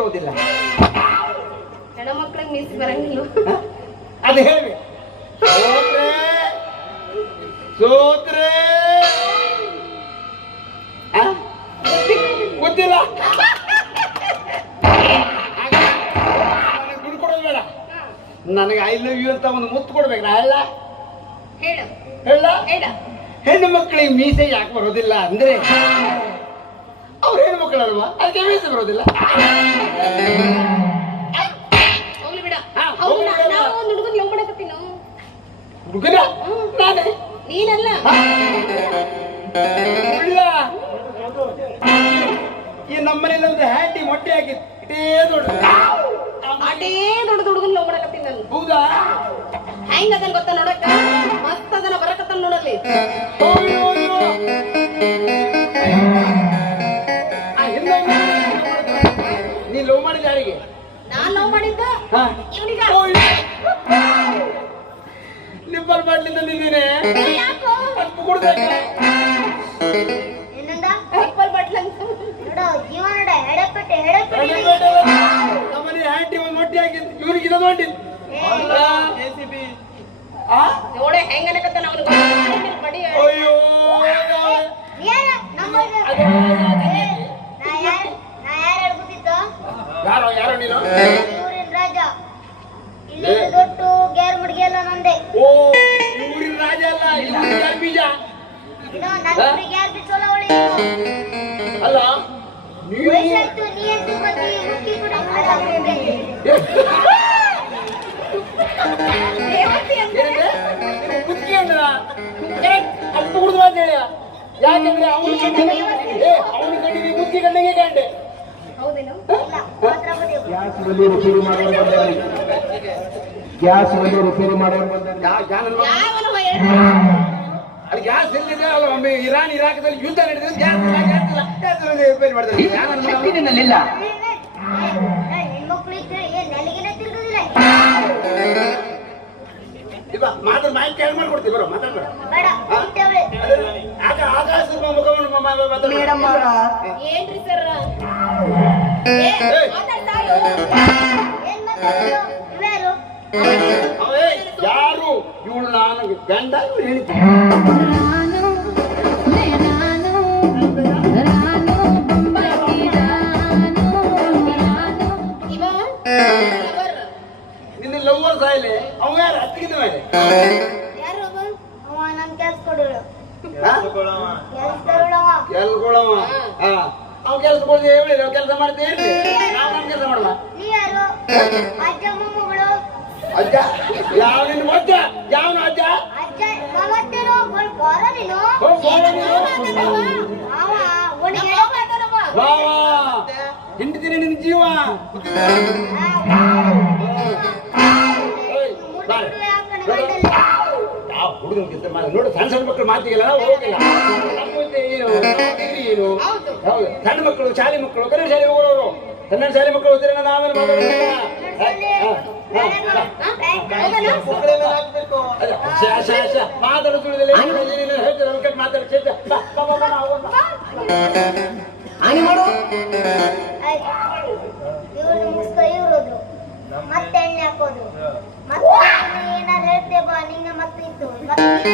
ಬರುವುದಿಲ್ಲ? ಹೆಣ್ಮಕ್ಳಿಗೆ ಮೀಸಿ ಬರಂಗಿಲ್ಲ. ಅದು ಹೇಳಿ. ಸೋತ್ರೆ ಸೋತ್ರೆ ಗೊತ್ತಿಲ್ಲ. ದುಡ್ಡು ಕೊಡೋದು ಬೇಡ, ನನಗೆ ಐ ಲವ್ ಯು ಅಂತ ಒಂದು ಮುತ್ತು ಕೊಡ್ಬೇಕು. ನಾ ಹೇಳ ಹೇಳು ಹೇಳ ಹೇಳ. ಹೆಣ್ಣು ಮಕ್ಕಳಿಗೆ ಮೀಸೆ ಯಾಕೆ ಬರೋದಿಲ್ಲ ಅಂದ್ರೆ ಅವ್ರು ಹೆಣ್ಣು ಮಕ್ಕಳಲ್ವಾ, ಅದಕ್ಕೆ ಮೀಸೆ ಬರೋದಿಲ್ಲ. ಹೋಗ್ಲಿ ಬಿಡ. ಹೌದು, ನಾವು ಒಂದು ಹುಡುಗನ ಲವ್ ಮಾಡಕತ್ತೀನೋ. ಹುಡುಗನ ನಾನೇ? ನೀನಲ್ಲ. ಇಲ್ಲ, ಈ ನಮ್ಮನೇಲಿ ಒಂದು ಹ್ಯಾಂಡಿ ಮೊಟ್ಟೆ ಹಾಕಿ ಇಟೇ ದೊಡ್ಡ ಅಟೇ ದೊಡ್ಡ ಹುಡುಗನ ಲವ್ ಮಾಡಕತ್ತೀನಿ ನಾನು. ಹೌದಾ? ಹೆಂಗ ಅದನ್ನ ಗೊತ್ತ ನೋಡಕ್ಕ, ಮಸ್ತ್ ಅದನ್ನ ಬರಕತ್ತ ನೋಡಲ್ಲಿ. ನೀ ಲವ್ ಮಾಡಿದ ಯಾರಿಗೆ? ನಾನ್ ಲವ್ ಮಾಡಿದ್ದ ಇವನಿಗ. ನಿಬ್ಬಲ್ ಮಾಡ್ಲಿಂದ ನಿಂದೇನೆ ಯಾಕೋ ತಪ್ಪು ಕೊಡ್ಬೇಕು. ಏನಂದ ಅಪ್ಪಲ್ ಬಟ್ಲ ಅಂತ ನೋಡು. ಜೀವ ನೋಡ, ಎಡಪಟ್ಟೆ ನಮ್ಮನೆ ಹ್ಯಾಂಡಿ ಒಂದು ಮೊಟ್ಟೆ ಹಾಕಿ ಇವನಿಗೆ ಇದು ನೋಡಿ ನೋಡೆ ಹೆಂಗ ಅನಕತ್ತಾನ ಅವನು. ಅಯ್ಯೋ ಯಾರೋ ಯಾರೋ ನೀನು? ರಾಜ ಇಲ್ಲಿ ದೊಡ್ಡ ಗ್ಯಾರ್ ಮುಡ್ಗಿ ಎಲ್ಲ ನಂದೆ. ಓ, ಊರಿನ ರಾಜ ಅಲ್ಲ, ಇಲ್ಲಿ ಬೀಜ ಅಲ್ಲ. ಅಪ್ಪ ಹುಡುಗ ಅಂತ ಹೇಳ. ಯಾಕಂದ್ರೆ ಅವನು ಕಂಡಿದ್ದೀವಿ, ಮುಕ್ಕಿ ಕಂಡಿಗೆ ಕಂಡೆ. ಗ್ಯಾಸ್ ರಿಪೇರಿ ಮಾಡೋರು ಅಲ್ಲಿ ಗ್ಯಾಸ್ ಎಲ್ಲಿದೆ ಅಲ್ಲ. ಒಮ್ಮೆ ಇರಾನ್ ಇರಾಕದಲ್ಲಿ ಯುದ್ಧ ನಡೆದಿದೆ, ಗ್ಯಾಸ್ ರಿಪೇರಿ ಮಾಡ್ತಾರೆ. ಶಕ್ತಿನಿಲ್ಲ. ಮಾತಾಡ್ ಮಾಹಿತಿ ಕೇಳಿ ಮಾಡ್ಕೊಡ್ತೀವಿ. ಬರೋ ಮಾತಾಡ್ಬೇಡ. ಆಕಾಶ ಏನ್ರಿ ಸರ್ ಯಾರು ಇವಳು? ನಾನು ಗಂಡ ಹೇಳ್ತೀನಿ. ನಿನ್ನ ಲವ್ವರ್ ಸಾಯಿಲೆ ಅವ ಯಾರು? ಹತ್ತಿಗಿದ ಮೇಲೆ ಕೆಲ್ಸಕೊಳವ. ಅವ್ ಕೆಲ್ಸ ಕೊಡ್ದೆ ಹೇಳಿ, ನಾವು ಕೆಲಸ ಮಾಡ್ತೇವೆ. ನಾವು ನಮ್ ಕೆಲಸ ಮಾಡುವ. ಅಜ್ಜ ಯಾವ ನಿನ್ನ ಅಜ್ಜ? ಯಾವನು ಅಜ್ಜ? ಹಿಂಡ್ತೀನಿ ನಿನ್ನ ಜೀವ. ಹುಡುಗನ ನೋಡಿ, ಸಣ್ಣ ಸಣ್ಣ ಮಕ್ಕಳು ಮಾತಿಗೆಲ್ಲ ಹೋಗಿಲ್ಲ. ಏನು ಡಿಗ್ರಿ ಏನು? ಹೌದು, ಸಣ್ಣ ಮಕ್ಕಳು, ಶಾಲೆ ಮಕ್ಕಳು, ಕನ್ನಡ ಶಾಲೆ ಹೋಗೋರು. ಕನ್ನಡ ಶಾಲೆ ಮಕ್ಕಳು ಹೋದ್ರೆ ನಾವೇನು ಮಾತಾಡುತ್ತಿಲ್ಲ. ಹೇಳ್ತಾರೆ ಮಾತಾಡ್ತಾ ಮತ್ತೆ ಎಣ್ಣೆ ಹಾಕೋದು. ಮತ್ತೆ ಏನಾರು ಹೇಳ್ತೇ ಬಾ ನಿಂಗೆ ಮತ್ತಿತ್ತು ಮತ್ತೆ